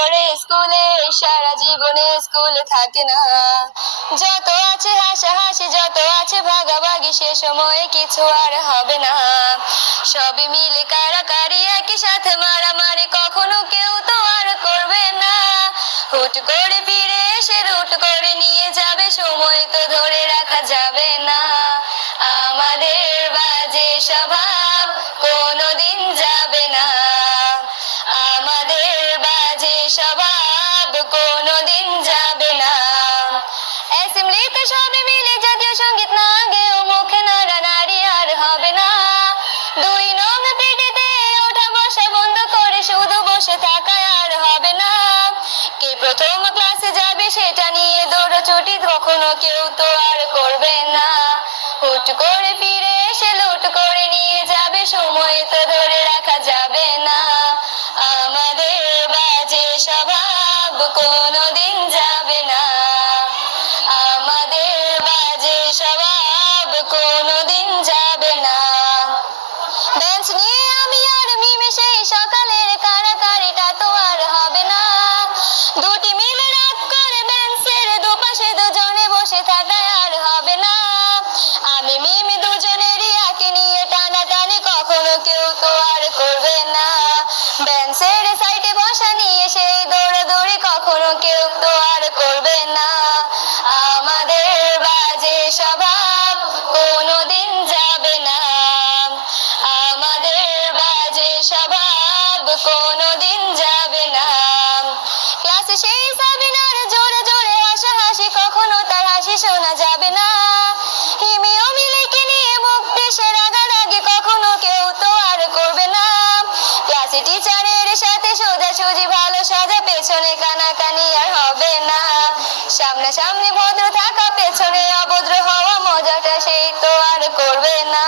পড়ে স্কুলে, সারা জীবনে স্কুলে থাকে না। যত আছে হাসাহাসি, যত আছে ভাগাভাগি, সে সময়ে কিছু আর হবে না। সবই মিলে কারাকারি, একই সাথে মারামারি, কখনো কেউ তো আর করবে না। হুট করে ফিরে এসে রুট করে নিয়ে যাবে, সময় তো ধরে রাখা যাবে না। আমাদের বাজে স্বভাব কোনোদিন যাবে না। আমাদের বাজে স্বভাব কোনোদিন যাবে না। অ্যাসেম্বলিতে সবে মিলে জাতীয় সঙ্গীত না গেয়েও মুখে নাড়ানাড়ি আর হবে না। দুই নং পিটিতে ওঠা বসা বন্ধ করে শুধু বসে থাকা আর হবে না। কে প্রথম ক্লাসে যাবে সেটা নিয়ে দৌড়াছুটি কখনো কেউ তো আর করবে না। হুট করে ফিরে এসে লুট করে নিয়ে যাবে, সময় তো ধরে রাখা যাবে না। আমাদের বাজে স্বভাব কোনোদিন যাবে না। আমাদের বাজে স্বভাব কোনোদিন যাবে না। বেঞ্চ নিয়ে আমি আর মিমে সেই সকালের কারাকারিটা তো আর হবে না। দুটি মিলে রাগ করে বেঞ্চের দুপাশে দুজনে বসে থাকা আর হবে না। আমি মিমি দুজনেরই আঁকে নিয়ে টানাটানি কখনো কেউ তো আর করবে না। বেঞ্চের সাইডে বসা নিয়ে সেই দৌড়াদৌড়ি কখনো কেউ তো আর করবে না। আমাদের বাজে স্বভাব কোনোদিন যাবে না। আমাদের বাজে স্বভাব কোনোদিন যাবে না। ক্লাসে সেই সাবিনার জোরে জোরে হাসাহাসি, কখনো তার হাসি শোনা যাবে না। হিমি ও মিলিকে নিয়ে মুখ দেশে রাগারাগি কখনো কেউ তো আর করবে না। ক্লাসে টিচারের সাথে সোজাসুজি ভালো সাজা, পেছনে কানাকানি আর হবে না। সামনাসামনি ভদ্র থাকা, পেছনে অভদ্র হওয়া, মজাটা সেই তো আর করবে না।